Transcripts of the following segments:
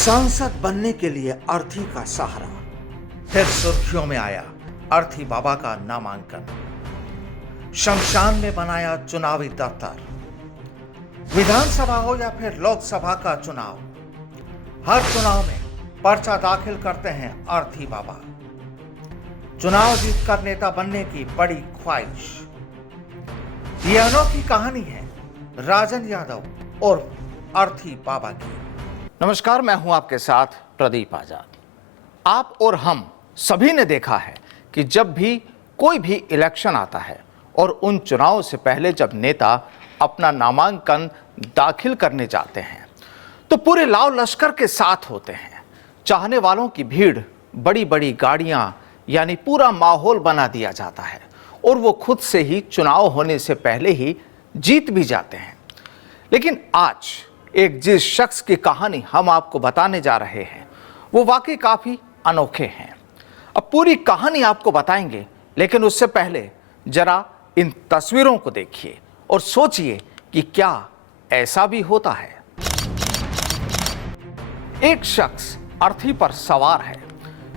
सांसद बनने के लिए अर्थी का सहारा, फिर सुर्खियों में आया अर्थी बाबा का नामांकन। शमशान में बनाया चुनावी दफ्तर। विधानसभा हो या फिर लोकसभा का चुनाव, हर चुनाव में पर्चा दाखिल करते हैं अर्थी बाबा। चुनाव जीतकर नेता बनने की बड़ी ख्वाहिश। ये अनोखी कहानी है राजन यादव और अर्थी बाबा की। नमस्कार, मैं हूं आपके साथ प्रदीप आजाद। आप और हम सभी ने देखा है कि जब भी कोई भी इलेक्शन आता है और उन चुनाव से पहले जब नेता अपना नामांकन दाखिल करने जाते हैं तो पूरे लाव लश्कर के साथ होते हैं। चाहने वालों की भीड़, बड़ी बड़ी गाड़ियां, यानी पूरा माहौल बना दिया जाता है और वो खुद से ही चुनाव होने से पहले ही जीत भी जाते हैं। लेकिन आज एक जिस शख्स की कहानी हम आपको बताने जा रहे हैं वो वाकई काफी अनोखे हैं। अब पूरी कहानी आपको बताएंगे, लेकिन उससे पहले जरा इन तस्वीरों को देखिए और सोचिए कि क्या ऐसा भी होता है। एक शख्स अर्थी पर सवार है,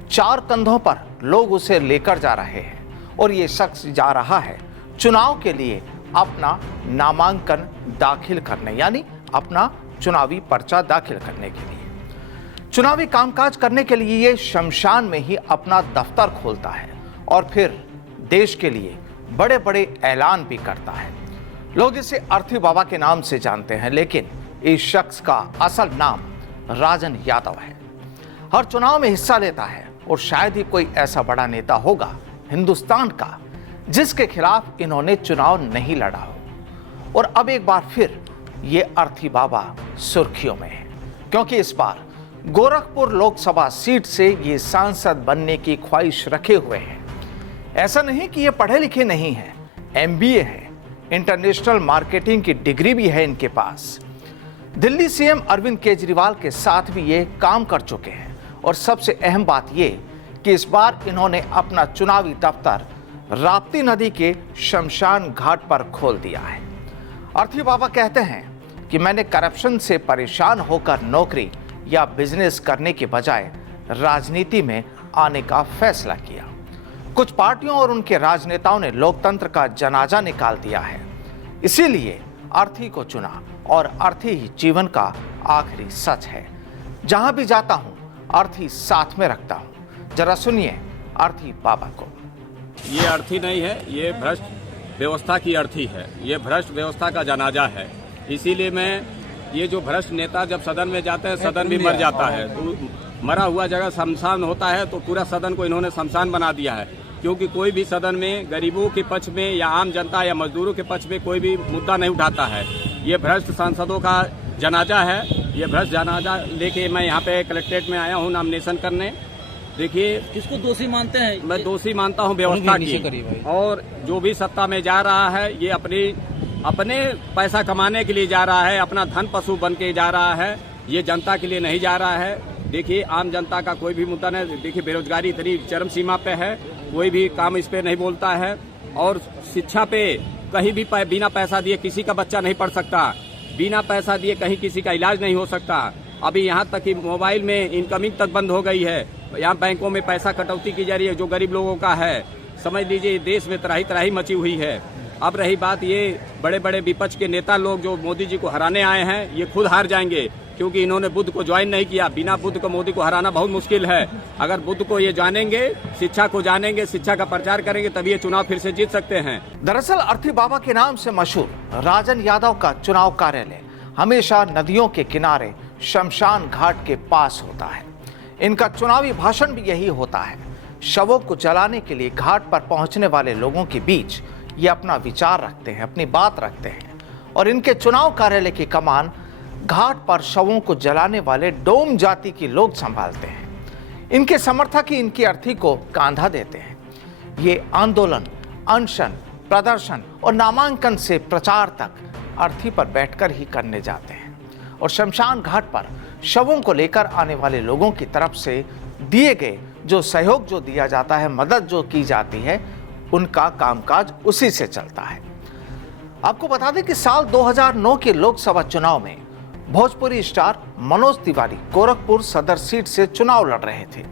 4 कंधों पर लोग उसे लेकर जा रहे हैं और ये शख्स जा रहा है चुनाव के लिए अपना नामांकन दाखिल करने, यानी अपना चुनावी पर्चा दाखिल करने के लिए। चुनावी कामकाज करने के लिए ये शमशान में ही अपना दफ्तर खोलता है और फिर देश के लिए बड़े बड़े ऐलान भी करता है। लोग इसे अर्थी बाबा के नाम से जानते हैं, लेकिन इस शख्स का असल नाम राजन यादव है। हर चुनाव में हिस्सा लेता है और शायद ही कोई ऐसा बड़ा नेता होगा हिंदुस्तान का जिसके खिलाफ इन्होंने चुनाव नहीं लड़ा हो। और अब एक बार फिर ये अर्थी बाबा सुर्खियों में है, क्योंकि इस बार गोरखपुर लोकसभा सीट से ये सांसद बनने की ख्वाहिश रखे हुए हैं। ऐसा नहीं कि ये पढ़े लिखे नहीं हैं, MBA है, इंटरनेशनल मार्केटिंग की डिग्री भी है इनके पास। दिल्ली CM अरविंद केजरीवाल के साथ भी ये काम कर चुके हैं और सबसे अहम बात ये कि इस बार इन्होंने अपना चुनावी दफ्तर राप्ती नदी के शमशान घाट पर खोल दिया है। अर्थी बाबा कहते हैं कि मैंने करप्शन से परेशान होकर नौकरी या बिजनेस करने के बजाय राजनीति में आने का फैसला किया। कुछ पार्टियों और उनके राजनेताओं ने लोकतंत्र का जनाजा निकाल दिया है, इसीलिए अर्थी को चुना और अर्थी ही जीवन का आखिरी सच है। जहां भी जाता हूं अर्थी साथ में रखता हूं। जरा सुनिए अर्थी बाबा को। ये अर्थी नहीं है, ये भ्रष्ट व्यवस्था की अर्थी है। ये भ्रष्ट व्यवस्था का जनाजा है। इसीलिए मैं ये जो भ्रष्ट नेता जब सदन में जाते हैं, सदन भी मर जाता है, तो मरा हुआ जगह शमशान होता है, तो पूरा सदन को इन्होंने शमशान बना दिया है। क्योंकि कोई भी सदन में गरीबों के पक्ष में या आम जनता या मजदूरों के पक्ष में कोई भी मुद्दा नहीं उठाता है। ये भ्रष्ट सांसदों का जनाजा है। ये भ्रष्ट जनाजा लेके मैं यहाँ पे कलेक्ट्रेट में आया हूँ नामिनेशन करने। देखिए, किसको दोषी मानते हैं? मैं दोषी मानता हूँ व्यवस्था की। और जो भी सत्ता में जा रहा है ये अपने पैसा कमाने के लिए जा रहा है, अपना धन पशु बन के जा रहा है। ये जनता के लिए नहीं जा रहा है। देखिए, आम जनता का कोई भी मुद्दा नहीं। देखिए, बेरोजगारी इतनी चरम सीमा पे है, कोई भी काम इस पे नहीं बोलता है। और शिक्षा पे कहीं भी बिना पैसा दिए किसी का बच्चा नहीं पढ़ सकता, बिना पैसा दिए कहीं किसी का इलाज नहीं हो सकता। अभी यहाँ तक कि मोबाइल में इनकमिंग तक बंद हो गई है। यहाँ बैंकों में पैसा कटौती की जा रही है जो गरीब लोगों का है। समझ लीजिए देश में त्राही त्राही मची हुई है। अब रही बात, ये बड़े बड़े विपक्ष के नेता लोग जो मोदी जी को हराने आए हैं, ये खुद हार जाएंगे, क्योंकि इन्होंने बुद्ध को ज्वाइन नहीं किया। बिना बुद्ध को मोदी को हराना बहुत मुश्किल है। अगर बुद्ध को ये जानेंगे, शिक्षा को जानेंगे, शिक्षा का प्रचार करेंगे, तभी ये चुनाव फिर से जीत सकते हैं। दरअसल अर्थी बाबा के नाम से मशहूर राजन यादव का चुनाव कार्यालय हमेशा नदियों के किनारे शमशान घाट के पास होता है। इनका चुनावी भाषण भी यही होता है। शवों को जलाने के लिए घाट पर पहुंचने वाले लोगों के बीच ये अपना विचार रखते हैं, अपनी बात रखते हैं। और इनके चुनाव कार्यालय की कमान घाट पर शवों को जलाने वाले डोम जाति के लोग संभालते हैं। इनके समर्थक ही इनकी अर्थी को कांधा देते हैं। ये आंदोलन, अनशन, प्रदर्शन और नामांकन से प्रचार तक अर्थी पर बैठकर ही करने जाते हैं। और शमशान घाट पर शवों को लेकर आने वाले लोगों की तरफ से दिए गए जो सहयोग जो दिया जाता है, मदद जो की जाती है, उनका कामकाज उसी से चलता है। आपको बता दें कि साल 2009 के लोकसभा चुनाव में भोजपुरी स्टार मनोज तिवारी गोरखपुर सदर सीट से चुनाव लड़ रहे थे।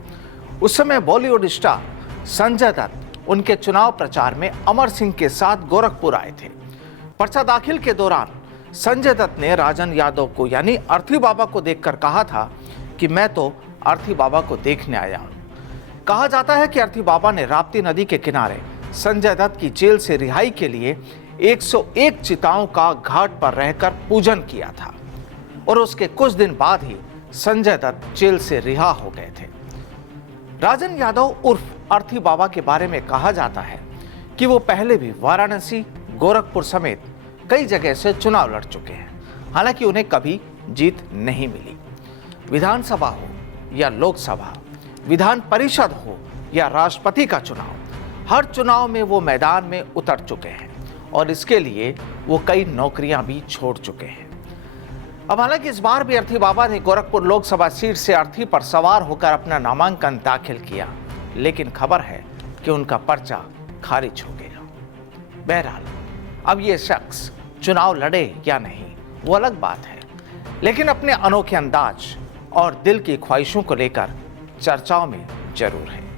उस समय बॉलीवुड स्टार संजय दत्त उनके चुनाव प्रचार में अमर सिंह के साथ गोरखपुर आए थे। पर्चा दाखिल के दौरान संजय दत्त ने राजन यादव को यानी अर्थी बाबा को देखकर कहा था कि मैं तो अर्थी बाबा को देखने आया हूं। कहा जाता है कि अर्थी बाबा ने राप्ती नदी के किनारे संजय दत्त की जेल से रिहाई के लिए 101 चिताओं का घाट पर रहकर पूजन किया था और उसके कुछ दिन बाद ही संजय दत्त जेल से रिहा हो गए थे। राजन यादव उर्फ अर्थी बाबा के बारे में कहा जाता है कि वो पहले भी वाराणसी, गोरखपुर समेत कई जगह से चुनाव लड़ चुके हैं, हालांकि उन्हें कभी जीत नहीं मिली। विधानसभा हो या लोकसभा, विधान परिषद हो या राष्ट्रपति का चुनाव, हर चुनाव में वो मैदान में उतर चुके हैं और इसके लिए वो कई नौकरियां भी छोड़ चुके हैं। अब हालांकि इस बार भी अर्थी बाबा ने गोरखपुर लोकसभा सीट से अर्थी पर सवार होकर अपना नामांकन दाखिल किया, लेकिन खबर है कि उनका पर्चा खारिज हो गया। बहरहाल अब ये शख्स चुनाव लड़े या नहीं वो अलग बात है, लेकिन अपने अनोखे अंदाज और दिल की ख्वाहिशों को लेकर चर्चाओं में जरूर है।